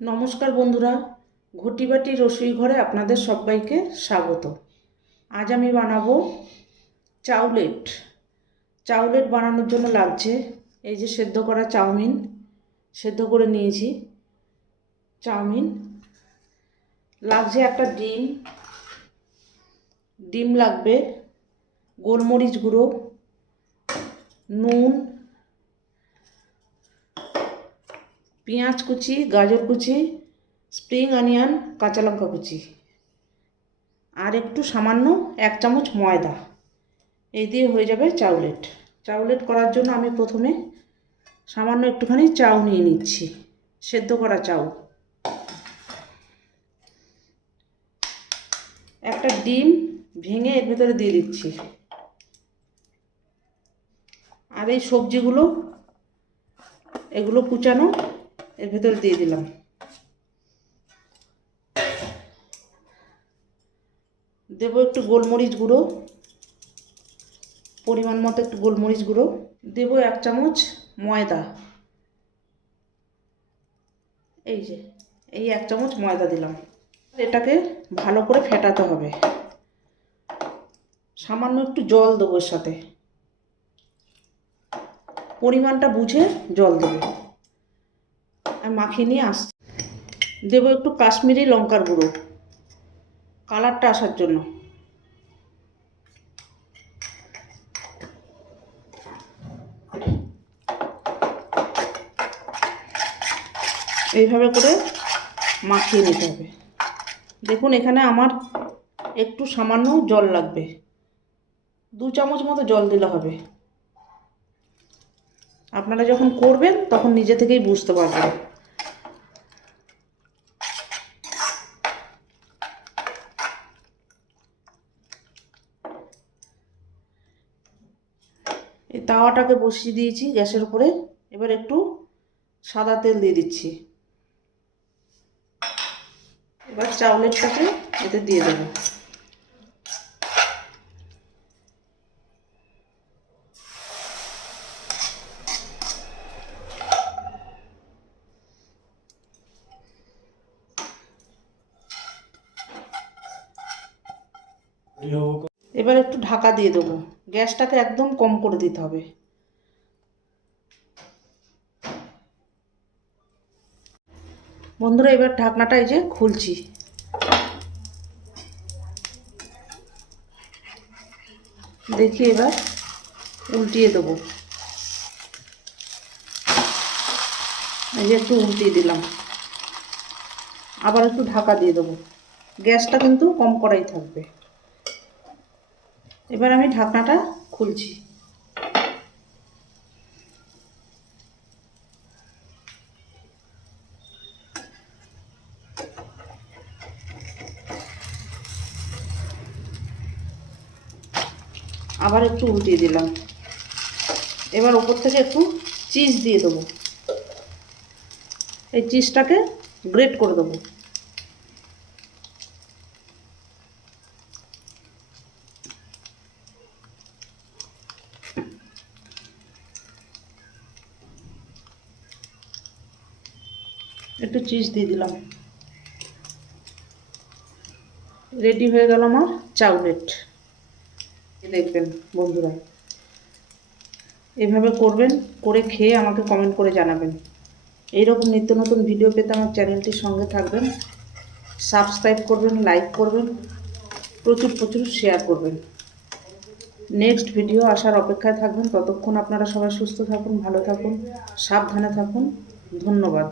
নমস্কার বন্ধুরা, ঘটি বাটি রসুই ঘরে আপনাদের সবাইকে স্বাগত। আজ আমি বানাবো চাউলেট। চাউলেট বানানোর জন্য লাগছে এই যে সেদ্ধ করা চাউমিন, সেদ্ধ করে নিয়েছি চাউমিন। লাগছে একটা ডিম লাগবে, গোলমরিচ গুঁড়ো, নুন, পেঁয়াজ কুচি, গাজর কুচি, স্প্রিং অনিয়ন, কাঁচা লঙ্কা কুচি, আর একটু সামান্য 1 চামচ ময়দা। এই দিয়ে হয়ে যাবে চাউলেট। চাউলেট করার জন্য আমি প্রথমে সামান্য একটুখানি চাউ নিয়ে নিচ্ছি, সেদ্ধ করা চাউ। একটা ডিম ভেঙে এর ভেতরে দিয়ে দিচ্ছি, আর এই সবজিগুলো এগুলো কুচানো এর ভেতরে দিয়ে দিলাম। দেবো একটু গোলমরিচ গুঁড়ো, পরিমাণ মতো একটু গোলমরিচ গুঁড়ো। দেবো 1 চামচ ময়দা, এই 1 চামচ ময়দা দিলাম। এটাকে ভালো করে ফেটাতে হবে। সামান্য একটু জল দেবো এর সাথে, পরিমাণটা বুঝে জল দেবো। আমি মাখিয়ে নিয়ে আসছি। দেবো একটু কাশ্মীরি লঙ্কার গুঁড়ো, কালারটা আসার জন্য। এইভাবে করে মাখিয়ে নিতে হবে। দেখুন এখানে আমার একটু সামান্য জল লাগবে, 2 চামচ মতো জল দিলে হবে। আপনারা যখন করবেন তখন নিজে থেকেই বুঝতে পারবেন। এই তাওয়াটাকে বসিয়ে দিয়েছি গ্যাসের উপরে। এবার একটু সাদা তেল দিয়ে দিচ্ছি। এবার চাউলেরটাকে এতে দিয়ে দেবো। এবার একটু ঢাকা দিয়ে দেবো। গ্যাসটাকে একদম কম করে দিতে হবে। বন্ধুরা এবার ঢাকনাটা এই যে খুলছি। দেখি এবার উল্টিয়ে দেবো। এই যে একটু উল্টিয়ে দিলাম, আবার একটু ঢাকা দিয়ে দেবো। গ্যাসটা কিন্তু কম করাই থাকবে। এবার আমি ঢাকনাটা খুলছি। আবার একটু উল্টিয়ে দিলাম। এবার ওপর থেকে একটু চিজ দিয়ে দেবো। এই চিজটাকে গ্রেট করে দেবো। একটু চিজ দিয়ে দিলাম। রেডি হয়ে গেল আমার চাউলেট। দেখবেন বন্ধুরা, এভাবে করবেন, করে খেয়ে আমাকে কমেন্ট করে জানাবেন। এইরকম নিত্য নতুন ভিডিও পেতে আমার চ্যানেলটির সঙ্গে থাকবেন। সাবস্ক্রাইব করবেন, লাইক করবেন, প্রচুর শেয়ার করবেন। নেক্সট ভিডিও আসার অপেক্ষায় থাকবেন। ততক্ষণ আপনারা সবাই সুস্থ থাকুন, ভালো থাকুন, সাবধানে থাকুন। ধন্যবাদ।